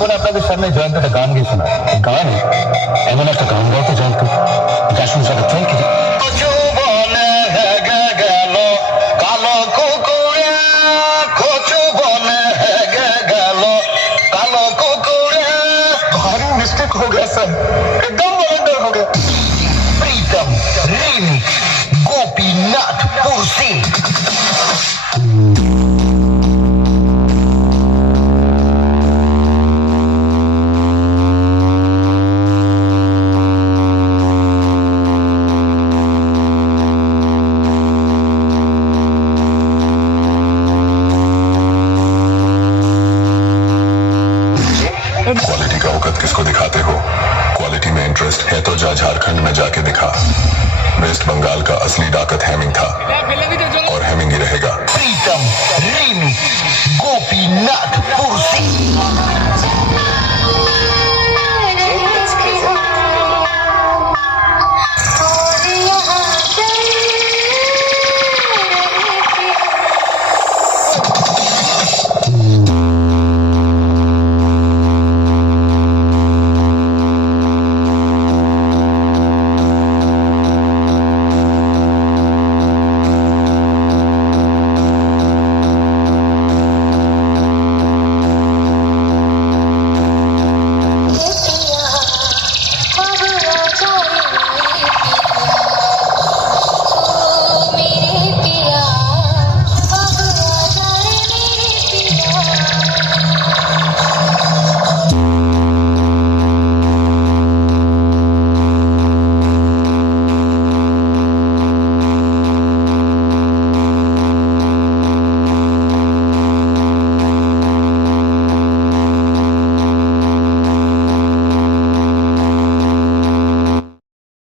বলে আপনাদের সামনে জয়ন্ত একটা গান গিয়ে শোনা গান এমন একটা গান গাও তো জয়ন্ত। যা শুনছে একটা ট্রেন কেটে যৌবনে হেগে গেল क्वालिटी का औकत किसको दिखाते हो? क्वालिटी में इंटरेस्ट है तो जा झारखंड में जाके दिखा। वेस्ट बंगाल का असली डाकत हैमिंग था। और हैमिंग ही रहेगा। प्रीतम रेनू गोपीनाथ, पुरसी।